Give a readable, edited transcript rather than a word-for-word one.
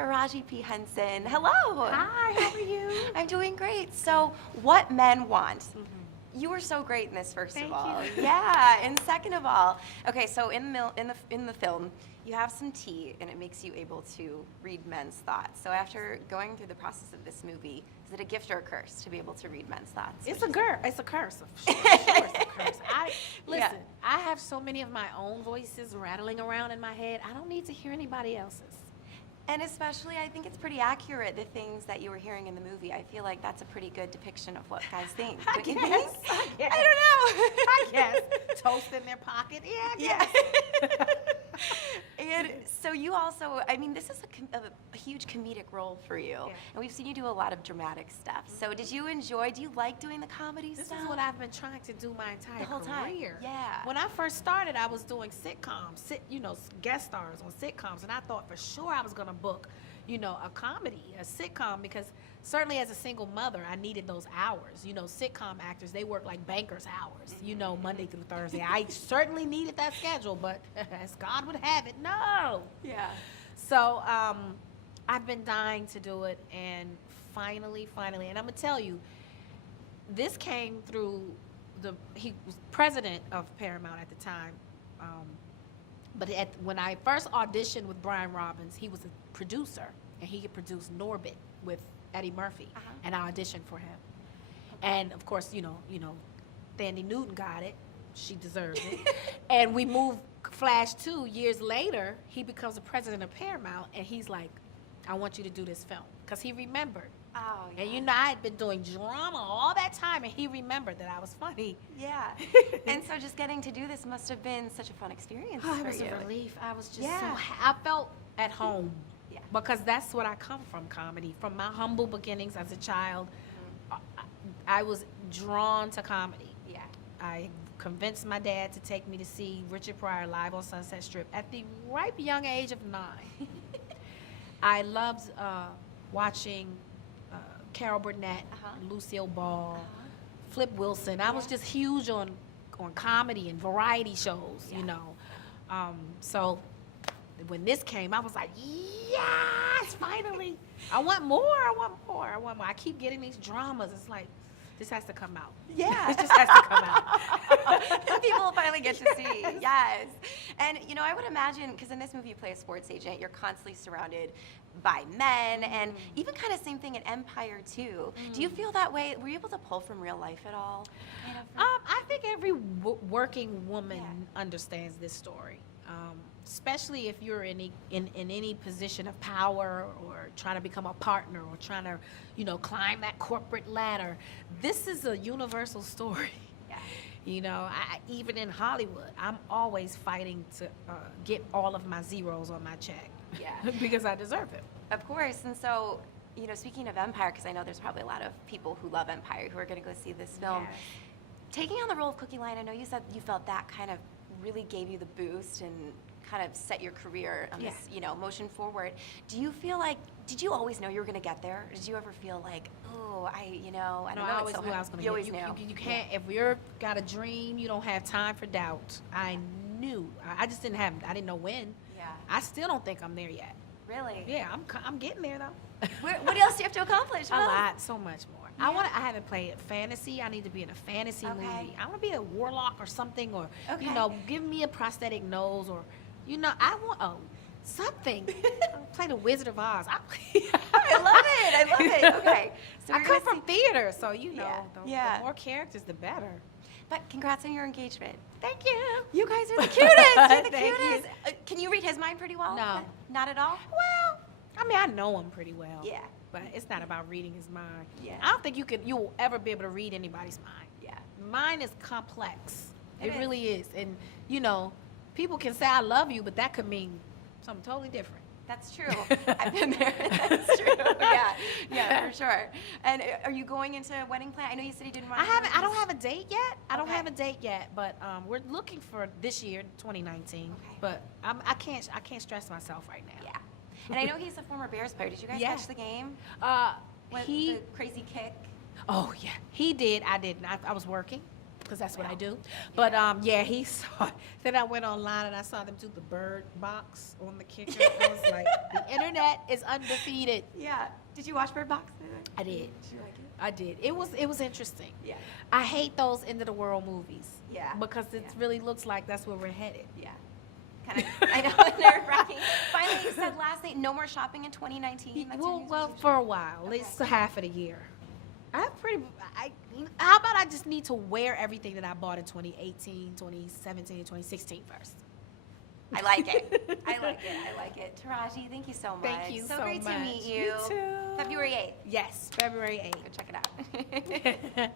Taraji P. Henson. Hello. Hi, how are you? I'm doing great. So, what men want? You were so great in this, first Thank of all. you. Yeah, and second of all, okay, so in the film, you have some tea, and it makes you able to read men's thoughts. So after going through the process of this movie, is it a gift or a curse to be able to read men's thoughts? It's a curse. It's a curse. Sure, it's a curse. Listen, Yeah. I have so many of my own voices rattling around in my head. I don't need to hear anybody else's. And especially, I think it's pretty accurate, the things that you were hearing in the movie. I feel like that's a pretty good depiction of what guys think. I Don't you guess. think? I guess. I don't know. I guess. Toast in their pocket. Yeah, I guess. Yeah. And so you also, I mean, this is a huge comedic role for you. Yeah. And we've seen you do a lot of dramatic stuff. So do you like doing the comedy This stuff? is what I've been trying to do my entire The whole time. career. Yeah. When I first started, I was doing sitcoms, guest stars on sitcoms, and I thought for sure I was going to book, a comedy, a sitcom, because certainly as a single mother, I needed those hours. Sitcom actors, they work like bankers' hours, Monday through Thursday. I certainly needed that schedule, but as God would have it, no. Yeah. So I've been dying to do it, and finally, and I'm gonna tell you, this came through he was president of Paramount at the time, but when I first auditioned with Brian Robbins, he was a producer, and he had produced Norbit with Eddie Murphy, and I auditioned for him. And of course, Thandie Newton got it. She deserves it. And we moved Flash 2 years later. He becomes the president of Paramount, and he's like, I want you to do this film. Because he remembered. Oh, yeah. And I had been doing drama all that time, and he remembered that I was funny. Yeah. And so just getting to do this must have been such a fun experience Oh, for it was you. a relief. I was just Yeah. I felt at home. Yeah. Because that's what I come from, comedy. From my humble beginnings as a child, I was drawn to comedy. Yeah. I convinced my dad to take me to see Richard Pryor live on Sunset Strip at the ripe young age of 9. I loved watching Carol Burnett, Lucille Ball, Flip Wilson. I was just huge on comedy and variety shows, So when this came, I was like, yes, finally. I want more. I keep getting these dramas. It's like, this has to come out. Yeah. This just has to come out. People will finally get to see. Yes. And, I would imagine, because in this movie you play a sports agent, you're constantly surrounded by men, and even kind of same thing in Empire, too. Do you feel that way? Were you able to pull from real life at all? I think every working woman understands this story. Especially if you're in any position of power, or trying to become a partner, or trying to, climb that corporate ladder. This is a universal story. Yeah. Even in Hollywood, I'm always fighting to get all of my zeros on my check. Yeah. Because I deserve it. Of course. And so, speaking of Empire, because I know there's probably a lot of people who love Empire who are going to go see this film. Yes. Taking on the role of Cookie Line, I know you said you felt that kind of really gave you the boost and kind of set your career on this, motion forward. Do you feel like, did you always know you were going to get there? Or did you ever feel like, I don't know. I always knew I was going to get always it. knew. You can't, if you're got a dream, you don't have time for doubt. I knew. I just didn't know when. Yeah. I still don't think I'm there yet. Really? Yeah, I'm getting there though. What else do you have to accomplish? A lot, so much more. Yeah. I haven't played fantasy. I need to be in a fantasy movie. I want to be a warlock or something, or give me a prosthetic nose, or I want something. Play the Wizard of Oz. I love it. Okay. So I come from theater, so the more characters, the better. But congrats on your engagement. Thank you. You guys are the cutest. You're the Thank cutest. Can you read his mind pretty well? No. Not at all? Well, I know him pretty well. Yeah. But it's not about reading his mind. Yeah. I don't think you will ever be able to read anybody's mind. Yeah. Mine is complex. It is. really is. And, people can say I love you, but that could mean something totally different. That's true. I've been there. That's true. Yeah, for sure. And are you going into a wedding plan? I know you said you didn't want. I don't have a date yet. I don't Okay. have a date yet, but we're looking for this year, 2019. Okay. But I can't stress myself right now. Yeah. And I know he's a former Bears player. Did you guys Yeah. catch the game? He The crazy kick. Oh yeah, he did. I didn't. I was working. because that's what I Wow. do. But yeah, he saw it. Then I went online and I saw them do the bird box on the kicker. I was like, the internet is undefeated. Yeah. Did you watch Bird Box? I did. Did you like it? I did. It was interesting. Yeah. I hate those end of the world movies. Yeah. Because it Yeah. really looks like that's where we're headed. Yeah. Kind of, I know, nerve-wracking. Finally, you said last night, no more shopping in 2019. That's your Well, news well, resolution? for a while, at Okay. least half of the year. How about I just need to wear everything that I bought in 2018, 2017, and 2016 first? I like it. I like it. I like it. Taraji, thank you so much. Thank you so so great much. to meet you. You too. February 8th. Yes, February Go check it out. 8th.